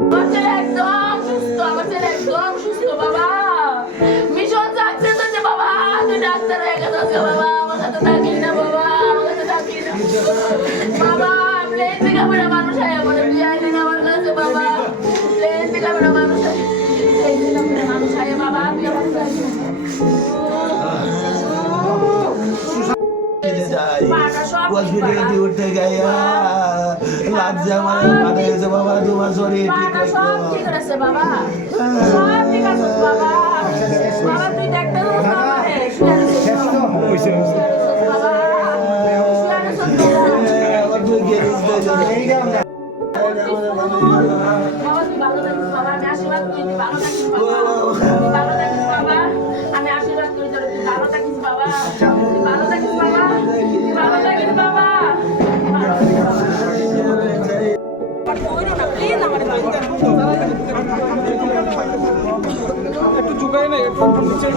আমার ছেলে একদম সুস্থ, আমার ছেলে একদম সুস্থ বাবা। মিশন সাকসেস হচ্ছে বাবা। তুই ডাক্তার হয়ে গেছিস বাবা, আমার কাছে থাকিস না বাবা, আমার কাছে থাকিস না বাবা। প্লেন থেকে আমরা মানুষ হয়, আমার বিয়ে দিন আমার কাছে বাবা। প্লেন থেকে আমরা মানুষ হয়, প্লেন থেকে আমরা মানুষ হয় বাবা। তুই আমার কাছে হসপিটালে উঠতে গাইয়া লাগছে আমার পাটা গেছে বাবা। তোমার শরীর ঠিক আছে বাবা, সব ঠিক আছে বাবা। বাবা তুই ডাক্তার আমি আশীর্বাদ করি তোর, তুই ভালো থাকিস বাবা, তুই ভালো থাকিস বাবা, তুই ভালো থাকিস বাবা। একটু ঝুঁকাই না, একটু নিচে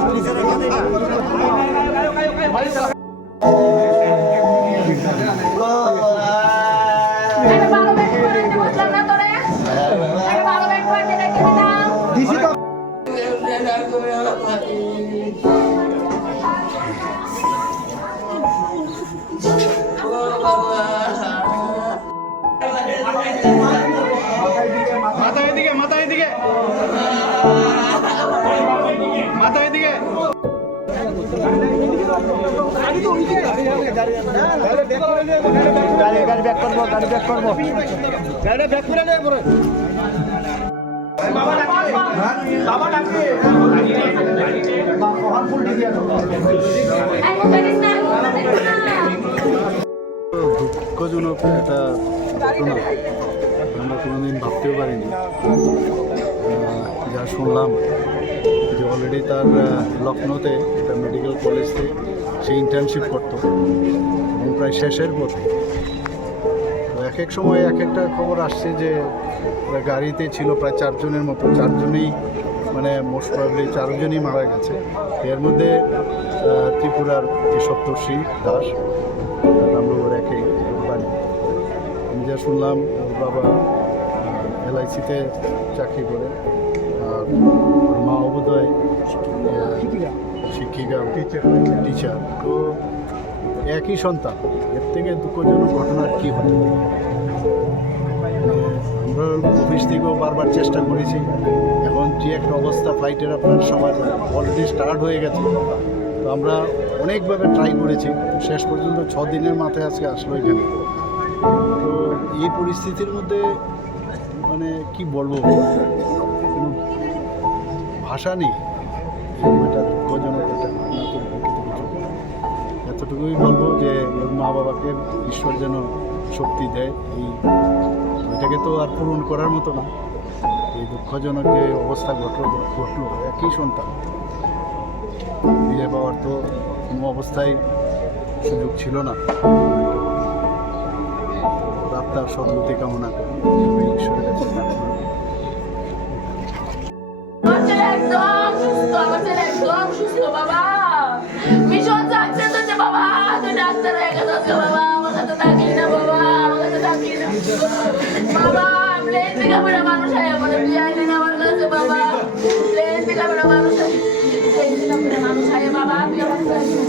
মাথা এদিকে, মাথা এদিকে, মাথা এদিকে। গাড়ি ব্যাক করবো, গাড়ি ব্যাক করবো, গাড়ি ব্যাক করে নেবে পরে। দুঃখজনক একটা ঘটনা, আমরা কোনোদিন ভাবতেও পারিনি। যা শুনলাম যে অলরেডি তার লখনৌতে একটা মেডিকেল কলেজে সে ইন্টার্নশিপ করতো এবং প্রায় শেষের পথে। তো এক এক সময় এক একটা খবর আসছে যে গাড়িতে ছিল প্রায় 4 জনের মতো, 4 জনেই মানে মোস্ট প্রবাবলি 4 জনই মারা গেছে। এর মধ্যে ত্রিপুরার যে সপ্তর্ষি দাস, রামনগর একে বাড়ি। আমি যা শুনলাম ওর বাবা LIC-তে চাকরি করে, আর ওর মা বোধহয় শিক্ষিকা, টিচার। তো একই সন্তান, এর থেকে দুঃখজনক ঘটনার কী হতে পারে। আমরা অফিস থেকেও বারবার চেষ্টা করেছি, এখন যে একটা অবস্থা ফ্লাইটের আপনার সবার অলরেডি স্টার্ট হয়ে গেছে। তো আমরা অনেকভাবে ট্রাই করেছি, শেষ পর্যন্ত 6 দিনের মাথায় আজকে আসলো এখানে। তো এই পরিস্থিতির মধ্যে মানে কি বলবো, কোনো ভাষা নেই। এটা দুঃখজনক একটা ঘটনা, তো কিছু এতটুকুই বলবো যে ওর মা বাবাকে ঈশ্বর যেন শক্তি দেয়। এটাকে তো আর পূরণ করার মতো না। এই দুঃখজনক যে অবস্থা ঘটলো একই সন্তান, ফিরে পাওয়ার তো কোনো অবস্থায় সুযোগ ছিল না। আপনার সদ্গতি কামনা করি ঈশ্বরের কাছে প্রার্থনা করি। আমার ছেলে একদম সুস্থ, আমার ছেলে একদম সুস্থ বাবা। মিশন সাকসেস হচ্ছে বাবা। তুই ডাক্তার হয়ে গেছিস বাবা, আমার কাছে থাকিস না বাবা, আমার কাছে থাকিস না বাবা। প্লেন থেকে আমরা মানুষ হয়, আমার বিয়ে দিন আমার কাছে বাবা। প্লেন থেকে আমরা মানুষ হয়, প্লেন থেকে আমরা মানুষ হয় বাবা। তুই আমার কাছে